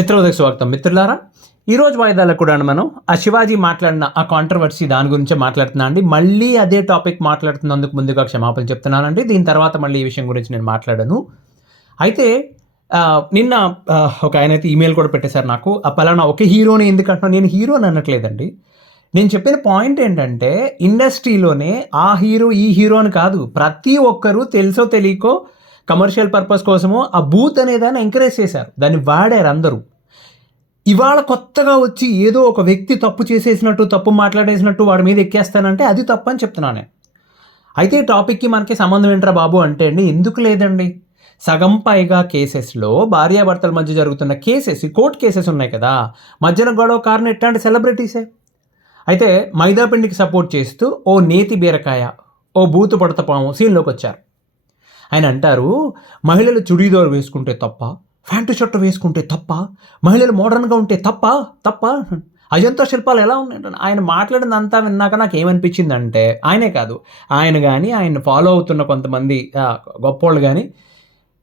చిత్రోదయ స్వాగతం మిత్రులారా. ఈరోజు వాయిదాలో కూడా మనం ఆ శివాజీ మాట్లాడిన ఆ కాంట్రవర్సీ దాని గురించే మాట్లాడుతున్నా అండి. మళ్ళీ అదే టాపిక్ మాట్లాడుతున్నందుకు ముందుగా క్షమాపణ చెప్తున్నానండి. దీని తర్వాత మళ్ళీ ఈ విషయం గురించి నేను మాట్లాడను. అయితే నిన్న ఒక ఆయన అయితే ఈమెయిల్ కూడా పెట్టేశారు నాకు. ఆ పలానా ఒకే హీరోని ఎందుకంటున్నా, నేను హీరోని అనట్లేదండి. నేను చెప్పిన పాయింట్ ఏంటంటే, ఇండస్ట్రీలోనే ఆ హీరో ఈ హీరో అని కాదు, ప్రతి ఒక్కరూ తెలుసో తెలియకో కమర్షియల్ పర్పస్ కోసము ఆ బూత్ అనేదాన్ని ఎంకరేజ్ చేశారు, దాన్ని వాడారు అందరూ. ఇవాళ కొత్తగా వచ్చి ఏదో ఒక వ్యక్తి తప్పు చేసేసినట్టు, తప్పు మాట్లాడేసినట్టు వాడి మీద ఎక్కేస్తానంటే అది తప్పు అని చెప్తున్నాను. అయితే ఈ టాపిక్కి మనకి సంబంధం ఏంట్రా బాబు అంటే అండి, ఎందుకు లేదండి, సగం పైగా కేసెస్లో భార్యాభర్తల మధ్య జరుగుతున్న కేసెస్, కోర్టు కేసెస్ ఉన్నాయి కదా, మధ్యన గొడవ కారణం ఎట్లాంటి సెలబ్రిటీసే. అయితే మైదాపిండికి సపోర్ట్ చేస్తూ ఓ నేతి బీరకాయ, ఓ బూతు పడతపాము సీన్లోకి వచ్చారు. ఆయన అంటారు, మహిళలు చుడీదార్ వేసుకుంటే తప్ప, ప్యాంటు షర్ట్ వేసుకుంటే తప్ప, మహిళలు మోడర్న్గా ఉంటే తప్ప అజంతా శిల్పాలు ఎలా ఉన్నాయి. ఆయన మాట్లాడినంతా విన్నాక నాకు ఏమనిపించిందంటే, ఆయనే కాదు, ఆయన కానీ ఆయన ఫాలో అవుతున్న కొంతమంది గొప్పోళ్ళు కానీ,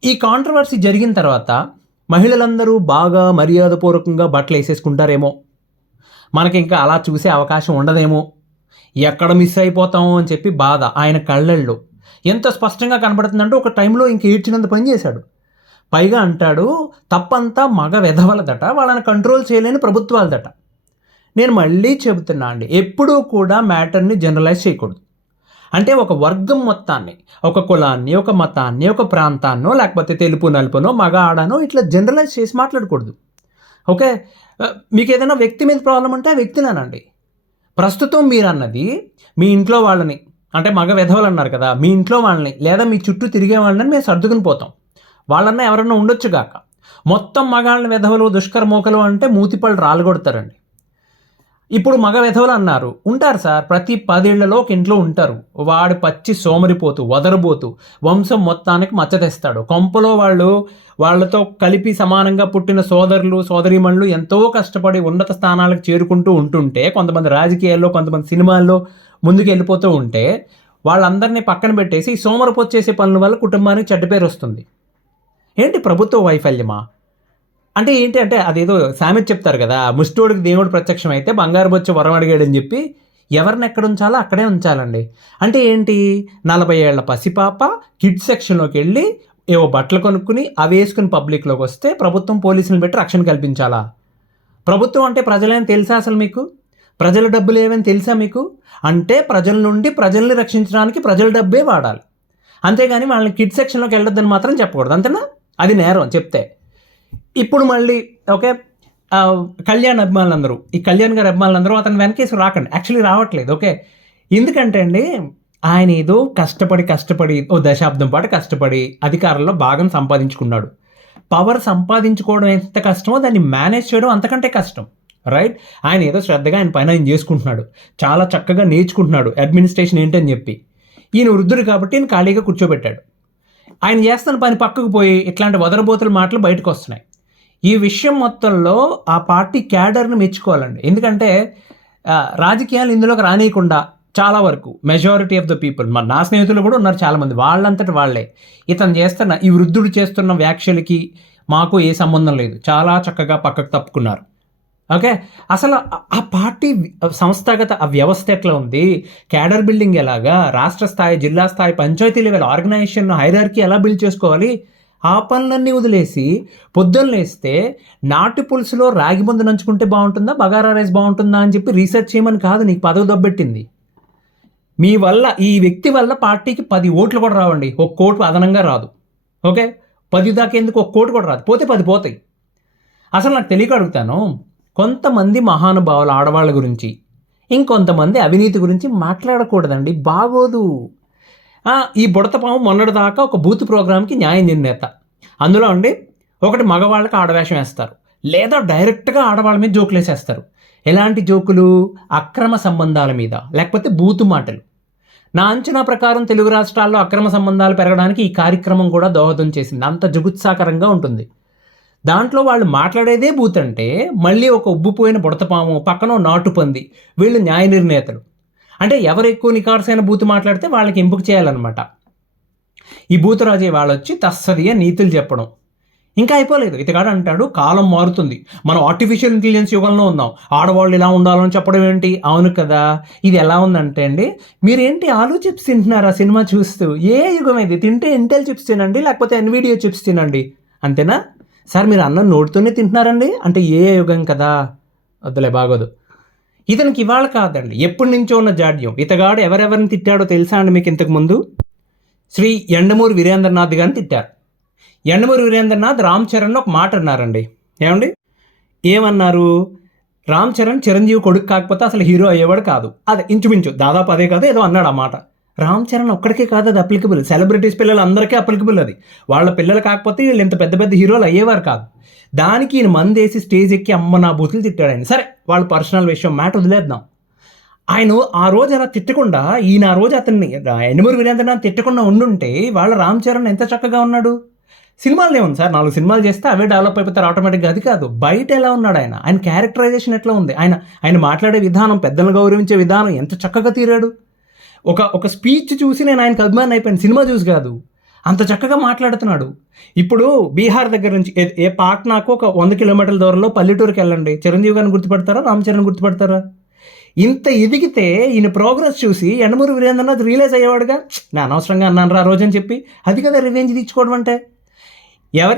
ఈ కాంట్రవర్సీ జరిగిన తర్వాత మహిళలందరూ బాగా మర్యాదపూర్వకంగా బట్టలు వేసేసుకుంటారేమో, మనకి ఇంకా అలా చూసే అవకాశం ఉండదేమో, ఎక్కడ మిస్ అయిపోతామో అని చెప్పి బాధ ఆయన కళ్ళల్లో ఎంత స్పష్టంగా కనబడుతుందంటే, ఒక టైంలో ఇంక ఏడ్చినంత పని చేశాడు. పైగా అంటాడు, తప్పంతా మగ వెధవలదట, వాళ్ళని కంట్రోల్ చేయలేని ప్రభుత్వాలదట. నేను మళ్ళీ చెబుతున్నా అండి, ఎప్పుడూ కూడా మ్యాటర్ని జనరలైజ్ చేయకూడదు. అంటే ఒక వర్గం మొత్తాన్ని, ఒక కులాన్ని, ఒక మతాన్ని, ఒక ప్రాంతాన్నో, లేకపోతే తెలుపు నలుపునో, మగ ఆడానో ఇట్లా జనరలైజ్ చేసి మాట్లాడకూడదు. ఓకే, మీకు ఏదైనా వ్యక్తి మీద ప్రాబ్లం అంటే ఆ వ్యక్తినేనండి. ప్రస్తుతం మీరు అన్నది మీ ఇంట్లో వాళ్ళని, అంటే మగ వెధవలు అన్నారు కదా, మీ ఇంట్లో వాళ్ళని లేదా మీ చుట్టూ తిరిగే వాళ్ళని మేము సర్దుకుని పోతాం. వాళ్ళన్నా ఎవరన్నా ఉండొచ్చు గాక, మొత్తం మగాళ్ళని వెధవలు దుష్కర్మోకలు అంటే మూతిపళ్ళు రాలగొడతారండి. ఇప్పుడు మగ వెధవలు అన్నారు, ఉంటారు సార్, ప్రతి 10 ఏళ్లలో ఒక ఇంట్లో ఉంటారు. వాడు పచ్చి సోమరిపోతూ వదరబోతూ వంశం మొత్తానికి మచ్చ తెస్తాడు. కొంపలో వాళ్ళతో కలిపి సమానంగా పుట్టిన సోదరులు సోదరీమణులు ఎంతో కష్టపడి ఉన్నత స్థానాలకు చేరుకుంటూ ఉంటుంటే, కొంతమంది రాజకీయాల్లో, కొంతమంది సినిమాల్లో ముందుకు వెళ్ళిపోతూ ఉంటే, వాళ్ళందరినీ పక్కన పెట్టేసి సోమరిపోతు చేసే పనుల వల్ల కుటుంబానికి చెడ్డ పేరు వస్తుంది. ఏంటి ప్రభుత్వ వైఫల్యమా? అంటే ఏంటి అంటే, అదేదో సామెత చెప్తారు కదా, ముష్టోడికి దేవుడు ప్రత్యక్షం అయితే బంగారు బొచ్చు వరం అడిగాడని చెప్పి, ఎవరిని ఎక్కడ ఉంచాలో అక్కడే ఉంచాలండి. అంటే ఏంటి, 40 ఏళ్ల పసిపాప కిడ్స్ సెక్షన్లోకి వెళ్ళి ఏవో బట్టలు కొనుక్కుని అవి వేసుకుని పబ్లిక్లోకి వస్తే ప్రభుత్వం పోలీసులను పెట్టి రక్షణ కల్పించాలా? ప్రభుత్వం అంటే ప్రజలేని తెలుసా అసలు మీకు? ప్రజల డబ్బులు ఏమని తెలుసా మీకు? అంటే ప్రజల నుండి ప్రజల్ని రక్షించడానికి ప్రజల డబ్బే వాడాలి, అంతేగాని వాళ్ళని కిడ్స్ సెక్షన్లోకి వెళ్ళొద్దని మాత్రం చెప్పకూడదు, అంతేనా? అది నేరం చెప్తే. ఇప్పుడు మళ్ళీ ఓకే, కళ్యాణ్ అభిమానులందరూ, ఈ కళ్యాణ్ గారి అభిమానులందరూ అతను వెనకేసి రాకండి, యాక్చువల్లీ రావట్లేదు. ఓకే, ఎందుకంటే అండి, ఆయన ఏదో కష్టపడి ఓ దశాబ్దం పాటు కష్టపడి అధికారంలో భాగం సంపాదించుకున్నాడు. పవర్ సంపాదించుకోవడం ఎంత కష్టమో దాన్ని మేనేజ్ చేయడం అంతకంటే కష్టం, రైట్? ఆయన ఏదో శ్రద్ధగా ఆయన పైన ఆయన చేసుకుంటున్నాడు, చాలా చక్కగా నేర్చుకుంటున్నాడు అడ్మినిస్ట్రేషన్ ఏంటని చెప్పి. ఈయన వృద్ధుడు కాబట్టి ఈయన ఖాళీగా కూర్చోబెట్టాడు. ఆయన చేస్తున్న పని పక్కకు పోయి ఇట్లాంటి వదరబోతుల మాటలు బయటకు వస్తున్నాయి. ఈ విషయం మొత్తంలో ఆ పార్టీ క్యాడర్ని మెచ్చుకోవాలండి. ఎందుకంటే రాజకీయాలు ఇందులోకి రానియకుండా చాలా వరకు మెజారిటీ ఆఫ్ ద పీపుల్, నా స్నేహితులు కూడా ఉన్నారు చాలామంది, వాళ్ళంతటి వాళ్ళే ఇతను చేస్తున్న ఈ వృద్ధుడు చేస్తున్న వ్యాఖ్యలకి మాకు ఏ సంబంధం లేదు, చాలా చక్కగా పక్కకు తప్పుకున్నారు. ఓకే, అసలు ఆ పార్టీ సంస్థాగత ఆ వ్యవస్థ ఎట్లా ఉంది, క్యాడర్ బిల్డింగ్ ఎలాగా, రాష్ట్ర స్థాయి, జిల్లా స్థాయి, పంచాయతీ లెవెల్ ఆర్గనైజేషన్ హైరార్కీ ఎలా బిల్డ్ చేసుకోవాలి, ఆ పనులన్నీ వదిలేసి పొద్దున్న లేస్తే నాటు పులుసులో రాగి ముందు నంచుకుంటే బాగుంటుందా, బగారా రైస్ బాగుంటుందా అని చెప్పి రీసెర్చ్ చేయమని కాదు నీకు పదవి దొబ్బెట్టింది. మీ వల్ల, ఈ వ్యక్తి వల్ల పార్టీకి 10 ఓట్లు కూడా రావండి, 1 కోటు అదనంగా రాదు. ఓకే, 10 దాకా ఎందుకు, 1 కోటి కూడా రాదు, పోతే 10 పోతాయి. అసలు నాకు తెలియక అడుగుతాను, కొంతమంది మహానుభావుల ఆడవాళ్ళ గురించి, ఇంకొంతమంది అవినీతి గురించి మాట్లాడకూడదండి, బాగోదు. ఈ బుడతపాము మొన్నటిదాకా ఒక బూత్ ప్రోగ్రామ్కి న్యాయ నిర్ణేత, అందులో అండి ఒకటి మగవాళ్ళకి ఆడవేషం వేస్తారు, లేదా డైరెక్ట్గా ఆడవాళ్ళ మీద జోకులు వేసేస్తారు. ఎలాంటి జోకులు? అక్రమ సంబంధాల మీద, లేకపోతే బూతు మాటలు. నా అంచనా ప్రకారం తెలుగు రాష్ట్రాల్లో అక్రమ సంబంధాలు పెరగడానికి ఈ కార్యక్రమం కూడా దోహదం చేసింది, అంత జుగుత్సాకరంగా ఉంటుంది. దాంట్లో వాళ్ళు మాట్లాడేదే బూత్ అంటే, మళ్ళీ ఒక ఉబ్బిపోయిన బుడతపాము, పక్కన నాటు పంది, వీళ్ళు న్యాయ నిర్ణేతలు. అంటే ఎవరు ఎక్కువ నికార్సైన బూత్ మాట్లాడితే వాళ్ళకి ఎంపిక చేయాలన్నమాట. ఈ బూతురాజే వాళ్ళు వచ్చి తస్సదిగా నీతులు చెప్పడం, ఇంకా అయిపోలేదు. ఇతగాడు అంటాడు కాలం మారుతుంది, మనం ఆర్టిఫిషియల్ ఇంటెలిజెన్స్ యుగంలో ఉన్నాం, ఆడవాళ్ళు ఇలా ఉండాలని చెప్పడం ఏంటి? అవును కదా. ఇది ఎలా ఉందంటే అండి, మీరేంటి ఆలు చిప్స్ తింటున్నారా సినిమా చూస్తూ? ఏ యుగం ఇది? తింటే ఇంటెల్ చిప్స్ తినండి, లేకపోతే ఎన్విడియో చిప్స్ తినండి, అంతేనా సార్? మీరు అన్నం నోటితోనే తింటున్నారండి అంటే ఏ యుగం కదా? వద్దులే, బాగోదు. ఇతనికి ఇవాళ కాదండి, ఎప్పటి నుంచో ఉన్న జాడ్యం. ఇతగాడు ఎవరెవరిని తిట్టాడో తెలుసా అండి మీకు? ఇంతకుముందు శ్రీ యండమూరి వీరేంద్రనాథ్ గారిని తిట్టారు. యండమూరి వీరేంద్రనాథ్ రామ్ చరణ్ ఒక మాట అన్నారండి. ఏమండి? ఏమన్నారు? రామ్ చరణ్ చిరంజీవి కొడుకు కాకపోతే అసలు హీరో అయ్యేవాడు కాదు. అదే ఇంచుమించు దాదాపు అదే కాదు, ఏదో అన్నాడు ఆ మాట. రామ్ చరణ్ ఒక్కడికే కాదు అది అప్లికబుల్, సెలబ్రిటీస్ పిల్లలు అందరికీ అప్లికబుల్ అది. వాళ్ళ పిల్లలు కాకపోతే వీళ్ళు ఇంత పెద్ద పెద్ద హీరోలు అయ్యేవారు కాదు. దానికి ఈయన మందేసి స్టేజ్ ఎక్కి అమ్మ నా బూతులు తిట్టాడు ఆయన. సరే, వాళ్ళ పర్సనల్ విషయం మ్యాటర్ వదిలేద్దాం. ఆయన ఆ రోజు అలా తిట్టకుండా, ఈయన ఆ రోజు అతన్ని యండమూరి వీరేంద్రనాథ్ తిట్టకుండా ఉండుంటే వాళ్ళ రామ్ చరణ్ ఎంత చక్కగా ఉన్నాడు. సినిమాలు ఏముంది సార్, 4 సినిమాలు చేస్తే అవే డెవలప్ అయిపోతారు ఆటోమేటిక్గా. అది కాదు, బయట ఎలా ఉన్నాడు ఆయన, ఆయన క్యారెక్టరైజేషన్ ఎట్లా ఉంది, ఆయన మాట్లాడే విధానం, పెద్దలను గౌరవించే విధానం ఎంత చక్కగా తీరాడు. ఒక స్పీచ్ చూసి నేను ఆయనకు అభిమాని అయిపోయాను, సినిమా చూసి కాదు. అంత చక్కగా మాట్లాడుతున్నాడు. ఇప్పుడు బీహార్ దగ్గర నుంచి పాట్నాకు ఒక 100 కిలోమీటర్ల దూరంలో పల్లెటూరుకి వెళ్ళండి, చిరంజీవి గారిని గుర్తుపడతారా, రామ్ చరణ్ గుర్తుపడతారా? ఇంత ఎదిగితే ఈయన ప్రోగ్రెస్ చూసి యండమూరి వీరేంద్రనాథ్ రియలైజ్ అయ్యేవాడుగా, నేను అనవసరంగా అన్నాను రా రోజు అని చెప్పి. అది కదా రివెంజ్ తీర్చుకోవడం అంటే.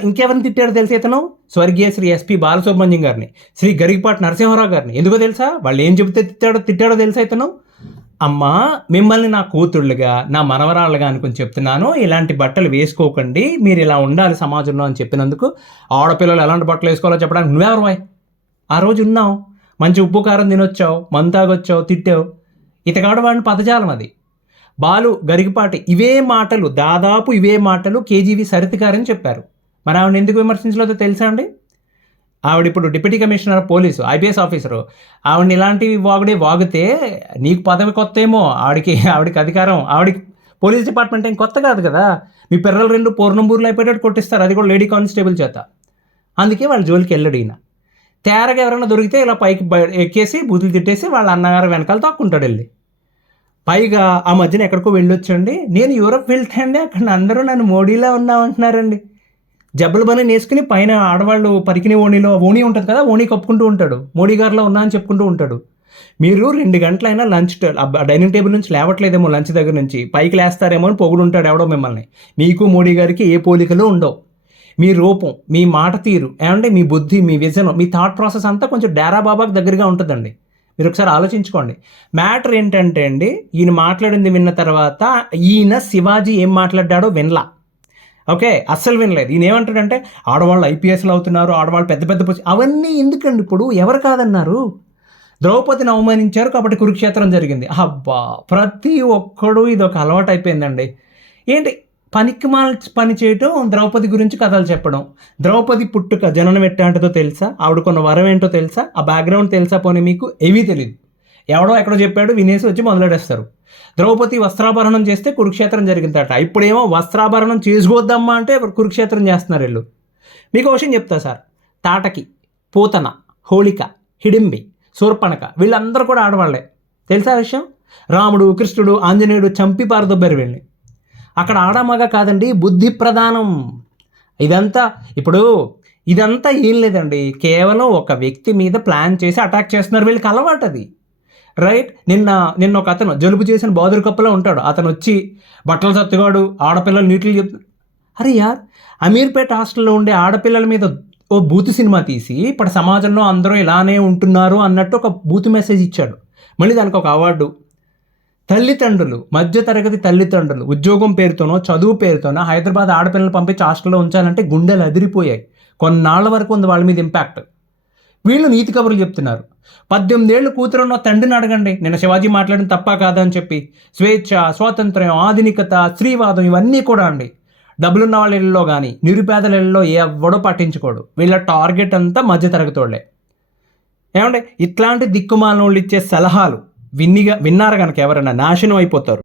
ఇంకెవరిని తిట్టాడో తెలిసి ఇతను స్వర్గీయ శ్రీ ఎస్పి బాలసుబ్రహ్మణ్యం గారిని, శ్రీ గరికపాటి నరసింహారావు గారిని. ఎందుకో తెలుసా? వాళ్ళు ఏం చెబితే తిట్టాడో తెలుసా ఇతను? అమ్మా, మిమ్మల్ని నా కూతుళ్ళుగా, నా మనవరాళ్ళుగా అనుకుని చెప్తున్నాను, ఇలాంటి బట్టలు వేసుకోకండి, మీరు ఇలా ఉండాలి సమాజంలో అని చెప్పినందుకు, ఆడపిల్లలు ఎలాంటి బట్టలు వేసుకోవాలో చెప్పడానికి నువ్వెవరు బాయ్? ఆ రోజు ఉన్నావు, మంచి ఉప్పు కారం తినొచ్చావు, మందు తాగొచ్చావు, తిట్టావు. ఇతగాడు వాడిని పదజాలం అది. బాలు, గరికపాటి దాదాపు ఇవే మాటలు కేజీవి సరిత గారని చెప్పారు. మరి ఆవిడ ఎందుకు విమర్శించలేదో తెలుసా అండి? ఆవిడ ఇప్పుడు deputy commissioner police, IPS officer. ఆవిడని ఇలాంటివి వాగితే నీకు పదవి కొత్త ఏమో, ఆవిడికి అధికారం, ఆవిడికి పోలీస్ డిపార్ట్మెంట్ ఏం కొత్త కాదు కదా. మీ పిల్లలు 2 పూర్ణంబూర్లు అయిపోయేటట్టు కొట్టిస్తారు, అది కూడా లేడీ కానిస్టేబుల్ చేత. అందుకే వాళ్ళ జోలికి వెళ్ళడు ఈయన. తేరగా ఎవరైనా దొరికితే ఇలా పైకి ఎక్కేసి బూతులు తిట్టేసి వాళ్ళ అన్నగారు వెనకాల తక్కుంటాడు వెళ్ళి. పైగా ఆ మధ్యన ఎక్కడికో వెళ్ళొచ్చండి, నేను యూరప్ వెళ్తే అండి అక్కడ అందరూ నన్ను మోడీలా ఉన్నామంటున్నారండి. జబ్బులు బని నేసుకుని పైన ఆడవాళ్ళు పరికిని ఓణీ ఉంటుంది కదా, ఓణీ కప్పుకుంటూ ఉంటాడు, మోడీ గారిలో ఉన్నా అని చెప్పుకుంటూ ఉంటాడు. మీరు 2 గంటలైనా డైనింగ్ టేబుల్ నుంచి లేవట్లేదేమో, లంచ్ దగ్గర నుంచి పైకి లేస్తారేమో అని పొగుడు ఉంటాడు ఎవడో మిమ్మల్ని. మీకు మోడీ గారికి ఏ పోలికలు ఉండవు. మీ రూపం, మీ మాట తీరు, ఏమంటే మీ బుద్ధి, మీ విజన్, మీ థాట్ ప్రాసెస్ అంతా కొంచెం డేరా బాబాకి దగ్గరగా ఉంటుందండి. మీరు ఒకసారి ఆలోచించుకోండి. మ్యాటర్ ఏంటంటే అండి, ఈయన మాట్లాడింది విన్న తర్వాత ఈయన శివాజీ ఏం మాట్లాడాడో వినలా. ఓకే, అస్సలు వినలేదు. ఈయన ఏమంటాడంటే ఆడవాళ్ళు ఐపీఎస్లు అవుతున్నారు, ఆడవాళ్ళు పెద్ద పెద్ద అవన్నీ ఎందుకండి? ఇప్పుడు ఎవరు కాదన్నారు? ద్రౌపదిని అవమానించారు కాబట్టి కురుక్షేత్రం జరిగింది. అబ్బా, ప్రతి ఒక్కడు ఇది ఒక అలవాటు అయిపోయిందండి. ఏంటి పనికిమాల పని చేయటం, ద్రౌపది గురించి కథలు చెప్పడం. ద్రౌపది పుట్టుక జననం ఎట్టాంటిదో తెలుసా? ఆవిడకున్న వరం ఏంటో తెలుసా? ఆ బ్యాక్గ్రౌండ్ తెలుసా? పోనీ మీకు ఏమీ తెలియదు. ఎవడో ఎక్కడో చెప్పాడు, వినేసి వచ్చి మొదలెడేస్తారు. ద్రౌపది వస్త్రాభరణం చేస్తే కురుక్షేత్రం జరిగిందట. ఇప్పుడేమో వస్త్రాభరణం చేసుకోవద్దమ్మా అంటే కురుక్షేత్రం చేస్తున్నారు వీళ్ళు. మీకు ఒక విషయం చెప్తా సార్, తాటకి, పూతన, హోళిక, హిడింబి, శూర్పణఖ వీళ్ళందరూ కూడా ఆడవాళ్లే. తెలుసా విషయం? రాముడు, కృష్ణుడు, ఆంజనేయుడు చంపి పారదొబ్బారు వీళ్ళని. అక్కడ ఆడమగ కాదండి, బుద్ధి ప్రధానం. ఇదంతా ఏం లేదండి, కేవలం ఒక వ్యక్తి మీద ప్లాన్ చేసి అటాక్ చేస్తున్నారు. వీళ్ళకి అలవాటు అది, రైట్? నిన్న ఒక అతను జలుబు చేసిన బాదురు కప్పలో ఉంటాడు, అతను వచ్చి బట్టలు సత్తుగాడు, ఆడపిల్లలు నీటిలు చెప్తాడు. అరే యార్, అమీర్పేట హాస్టల్లో ఉండే ఆడపిల్లల మీద ఓ బూతు సినిమా తీసి ఇప్పుడు సమాజంలో అందరూ ఇలానే ఉంటున్నారు అన్నట్టు ఒక బూతు మెసేజ్ ఇచ్చాడు. మళ్ళీ దానికి ఒక అవార్డు. తల్లిదండ్రులు, మధ్యతరగతి తల్లిదండ్రులు ఉద్యోగం పేరుతోనో చదువు పేరుతోనో హైదరాబాద్ ఆడపిల్లలు పంపించి హాస్టల్లో ఉంచాలంటే గుండెలు అదిరిపోయాయి. కొన్నాళ్ల వరకు ఉంది వాళ్ళ మీద ఇంపాక్ట్. వీళ్ళు నీతి కబుర్లు చెప్తున్నారు. 18 ఏళ్ళు కూతురున్న తండ్రిని అడగండి, నిన్న శివాజీ మాట్లాడిన తప్పా కాదా అని చెప్పి. స్వేచ్ఛ, స్వాతంత్ర్యం, ఆధునికత, స్త్రీవాదం ఇవన్నీ కూడా అండి. డబ్బులున్న వాళ్ళ ఇళ్ళలో కానీ నిరుపేదల ఇళ్ళలో ఎవడో పట్టించుకోడు. వీళ్ళ టార్గెట్ అంతా మధ్యతరగతి వాళ్ళే. ఏమంటే ఇట్లాంటి దిక్కుమాల వాళ్ళు ఇచ్చే సలహాలు విన్నారు కనుక ఎవరైనా నాశనం అయిపోతారు.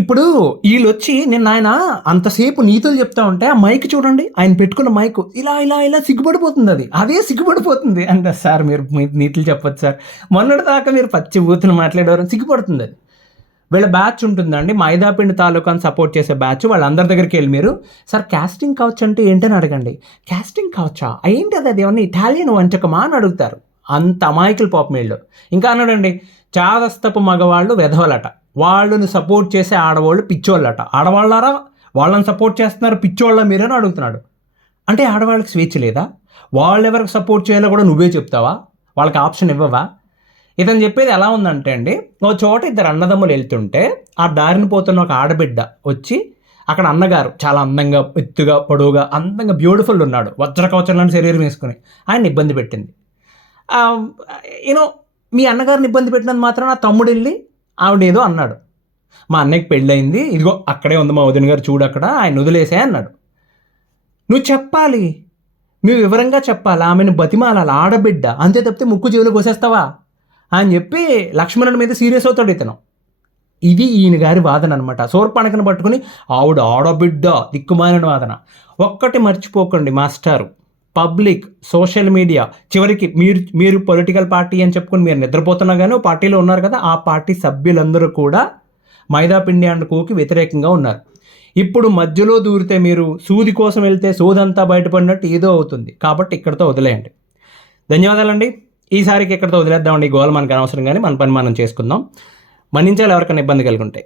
ఇప్పుడు వీళ్ళు వచ్చి నిన్న ఆయన అంతసేపు నీతులు చెప్తా ఉంటే ఆ మైక్ చూడండి, ఆయన పెట్టుకున్న మైక్ ఇలా ఇలా ఇలా సిగ్గుపడిపోతుంది. అదే సిగ్గుపడిపోతుంది అంటే, సార్ మీరు నీతులు చెప్పొచ్చు సార్, మొన్నటి దాకా మీరు పచ్చి బూతులు మాట్లాడేవారని సిగ్గుపడుతుంది అది. వీళ్ళ బ్యాచ్ ఉంటుందండి, మైదాపిండి తాలూకాని సపోర్ట్ చేసే బ్యాచ్. వాళ్ళందరి దగ్గరికి వెళ్ళి మీరు సార్ కాస్టింగ్ కౌచ్ అంటే ఏంటని అడగండి. కాస్టింగ్ కౌచా ఏంటి అది ఏమన్నా ఇటాలియన్ వంటకమా అని అడుగుతారు. అంత అమాయకులు పాపం వీళ్ళు. ఇంకా అన్నాడండి, చాదస్తపు మగవాళ్ళు వెధవలట, వాళ్ళని సపోర్ట్ చేసే ఆడవాళ్ళు పిచ్చోళ్ళట. ఆడవాళ్ళారా వాళ్ళని సపోర్ట్ చేస్తున్నారు, పిచ్చోళ్ళ మీరని అడుగుతున్నాడు. అంటే ఆడవాళ్ళకి స్వేచ్ఛ లేదా? వాళ్ళు ఎవరికి సపోర్ట్ చేయాలో కూడా నువ్వే చెప్తావా? వాళ్ళకి ఆప్షన్ ఇవ్వవా? ఇతను చెప్పేది ఎలా ఉందంటే అండి, ఓ చోట ఇద్దరు అన్నదమ్ములు వెళ్తుంటే ఆ దారిని పోతున్న ఒక ఆడబిడ్డ వచ్చి, అక్కడ అన్నగారు చాలా అందంగా, ఎత్తుగా, పొడవుగా, అందంగా బ్యూటిఫుల్ ఉన్నాడు, వజ్రకవచం లాంటి శరీరం వేసుకుని, ఆయన ఇబ్బంది పెట్టింది. యూనో మీ అన్నగారిని ఇబ్బంది పెట్టినందుకు మాత్రం నా తమ్ముడు వెళ్ళి ఆవిడేదో అన్నాడు, మా అన్నయ్యకి పెళ్ళయింది, ఇదిగో అక్కడే ఉంది మా వదిన గారు చూడు అక్కడ, ఆయన వదిలేసే అన్నాడు. నువ్వు చెప్పాలి, నువ్వు వివరంగా చెప్పాలి, ఆమెను బతిమాలాలి, ఆడబిడ్డ అంతే తప్పితే ముక్కు చెవులు కోసేస్తావా అని చెప్పి లక్ష్మణుడి మీద సీరియస్ అవుతాడు ఇతను. ఇది ఈయన గారి వాదన అనమాట. శూర్పణఖను పట్టుకుని ఆవిడ ఆడబిడ్డ దిక్కుమాలిన వాదన. ఒక్కటి మర్చిపోకండి మాస్టారు, పబ్లిక్, సోషల్ మీడియా, చివరికి మీరు పొలిటికల్ పార్టీ అని చెప్పుకుని మీరు నిద్రపోతున్నా కానీ ఓ పార్టీలో ఉన్నారు కదా, ఆ పార్టీ సభ్యులందరూ కూడా మైదాపిండి అండ్ కోకి వ్యతిరేకంగా ఉన్నారు. ఇప్పుడు మధ్యలో దూరితే మీరు సూది కోసం వెళ్తే సూదంతా బయటపడినట్టు ఏదో అవుతుంది. కాబట్టి ఇక్కడితో వదిలేయండి. ధన్యవాదాలండి. ఈసారికి ఇక్కడితో వదిలేద్దామండి. ఈ గోల్ మనకు అనవసరం, కానీ మన పని మనం చేసుకుందాం. మన్నించాలి ఎవరికైనా ఇబ్బంది కలిగి ఉంటే.